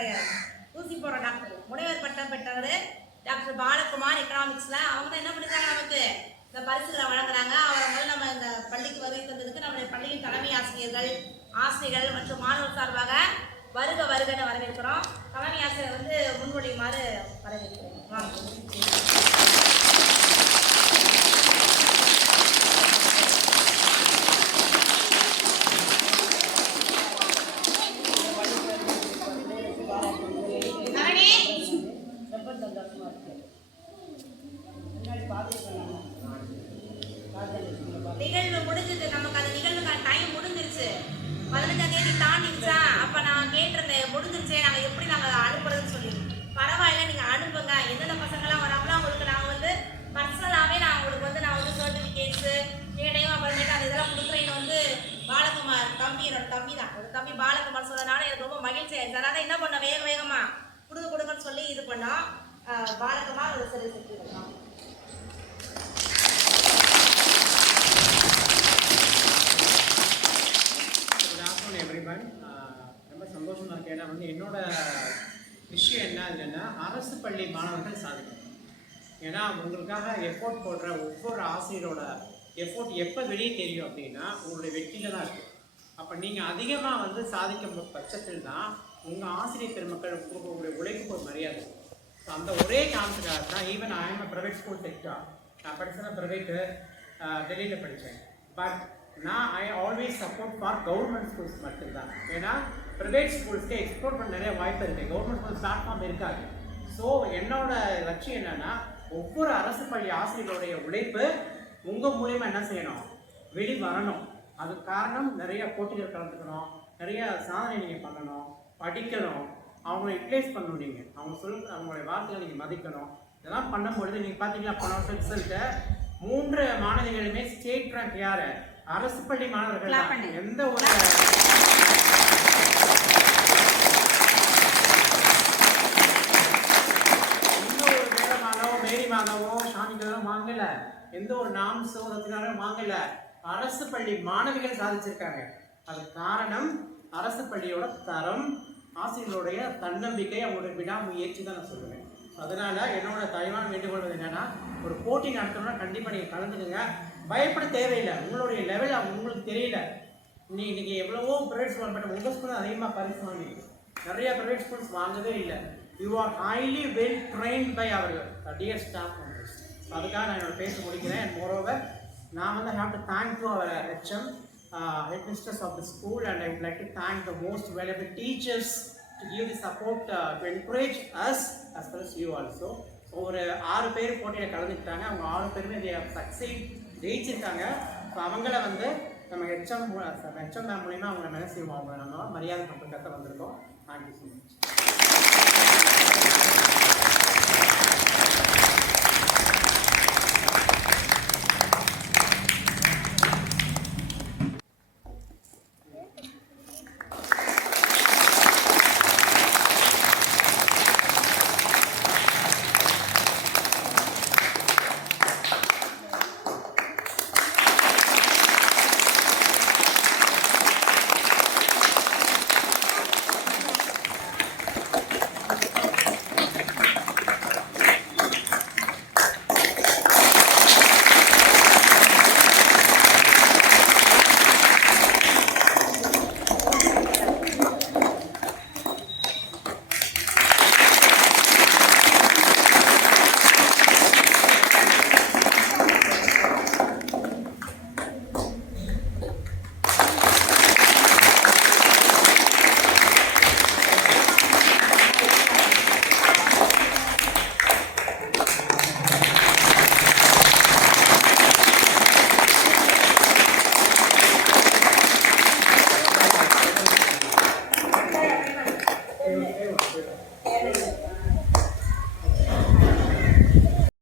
கிடையாது. ஊசி போடுற டாக்டர் முனைவர் பட்டம் பெற்றவர் டாக்டர் பாலகுமார் எக்கனாமிக்ஸ்ல. அவங்க தான் என்ன பண்ணிருக்காங்க, நமக்கு இந்த பரிசுகளை வழங்குறாங்க. அவங்க நம்ம இந்த பள்ளிக்கு வருகை தந்ததுக்கு நம்முடைய பள்ளியின் தலைமை ஆசிரியர்கள், ஆசிரியர்கள் மற்றும் மாணவர் சார்பாக வருக வருகன்னு வரவேற்கிறோம். தலைமை ஆசிரியர் வந்து முன்மொழியுமாறு வரவேற்கிறோம். நிகழ்வு முடிஞ்சது, நமக்கு அந்த நிகழ்வுக்கான டைம் முடிஞ்சிருச்சு. 15ஆம் தேதி தாண்டிடுச்சா? அப்ப நான் கேட்டிருந்தேன், முடிஞ்சிருச்சே நாங்க எப்படி நாங்க அனுப்புறதுன்னு சொல்லி. பரவாயில்ல, நீங்க அனுப்புங்க. எந்தெந்த பசங்களாம் வராங்களோ அவங்களுக்கு நாங்க வந்து பர்சனலாவே நான் உங்களுக்கு வந்து சர்டிபிகேட்ஸ் கேடையும் அப்புறமேட்டு அந்த இதெல்லாம் கொடுக்குறேன்னு வந்து பாலகுமார் தம்பி, என்னோட தம்பி தான், ஒரு தம்பி பாலகுமார் சொன்னதுனால எனக்கு ரொம்ப மகிழ்ச்சி ஆயிடுச்சு. அதனால என்ன பண்ண வேகமா கொடுங்கன்னு சொல்லி இது பண்ணோம். பாலகுமார் ஒரு சரி செஞ்சுருக்கோம். ரொம்ப சந்தோஷமாக இருக்கு. ஏன்னா வந்து என்னோட விஷயம் என்ன இல்லைன்னா அரசு பள்ளி மாணவர்கள் சாதிக்கணும். ஏன்னா உங்களுக்காக எஃபோர்ட் போடுற ஒவ்வொரு ஆசிரியரோட எஃபோர்ட் எப்போ வெளியே தெரியும் அப்படின்னா உங்களுடைய வெற்றியில் தான் இருக்குது. அப்போ நீங்கள் அதிகமாக வந்து சாதிக்கும் பட்சத்தில் தான் உங்கள் ஆசிரியர் பெருமக்கள் கொடுக்கக்கூடிய உழைப்புக்கு ஒரு மரியாதை. ஸோ அந்த ஒரே காரணத்துக்காக தான் even I am private school sector. நான் படித்தேன்னா ப்ரைவேட்டு டெல்லியில் படித்தேன். பட் நான் I always support for government schools மட்டும்தான். ஏன்னா ப்ரைவேட் ஸ்கூல்ஸ்க்கு எக்ஸ்ப்ளோர் பண்ண நிறைய வாய்ப்பு இருக்குது, கவர்மெண்ட் ஸ்கூல் பிளாட்ஃபார்ம் இருக்காது. ஸோ என்னோட லட்சியம் என்னென்னா ஒவ்வொரு அரசு பள்ளி ஆசிரியர்களுடைய உழைப்பு உங்கள் மூலிமா என்ன செய்யணும், வெளி வரணும். அதுக்கு காரணம் நிறைய போட்டிகள் கலந்துக்கணும், நிறைய சாதனை நீங்கள் பண்ணணும், படிக்கணும், அவங்கள யூட்டிலைஸ் பண்ணணும். நீங்கள் அவங்களுடைய வார்த்தைகளை நீங்கள் மதிக்கணும். இதெல்லாம் பண்ணும்பொழுது நீங்கள் பார்த்தீங்கன்னா போன வருஷம் ரிசல்ட்டை 3 மாணவிகளுமே ஸ்டேட் ரேங்க் யார், அரசு பள்ளி மாணவர்கள். எந்த ஒரு மேரி மாதவோ ஷானிகரோ வாங்கல, எந்த ஒரு நாம்ஸோ ரத்தினாரோ வாங்கல, அரசு பள்ளி மாணவிகள் சாதிச்சிருக்காங்க. அது காரணம் அரசு பள்ளியோட தரம், ஆசிரியர்களுடைய தன்னம்பிக்கை, அவங்களுடைய விடாமுயற்சி தான் நான் சொல்லுவேன். அதனால என்னோட தயவான வேண்டுகோள் என்னன்னா, ஒரு போட்டி நடத்தணும்னா கண்டிப்பாக நீங்கள் கலந்துக்குங்க. பயப்பட தேவையில்லை. உங்களுடைய லெவல் உங்களுக்கு தெரியல. இன்னைக்கு எவ்வளவோ ப்ரைவேட் ஸ்கூல் பட் உங்கள் ஸ்கூல் அதிகமாக பரிசு வாங்கிருக்கு. நிறைய ப்ரைவேட் ஸ்கூல்ஸ் வாங்கவே இல்லை. You are highly well trained by our dear staff members. அதுக்காக நான் என்னோட பேச முடிக்கிறேன். அண்ட் மோரோவர் நான் வந்து have to thank to our HM, head mistress of the school, and I would like to thank the most valuable teachers to give the support to encourage us as well as you also. ஒரு 6 பேர் போட்டியில் கலந்துக்கிட்டாங்க. அவங்க 6 பேருமே succeed ஜெயிச்சிருக்காங்க. So அவங்கள வந்து நம்ம HM மேம் மூலிமா அவங்க என்ன செய்வோம், அவங்க நம்ம மரியாதை பண்ணுறதுக்காக வந்திருக்கோம். Thank you so much.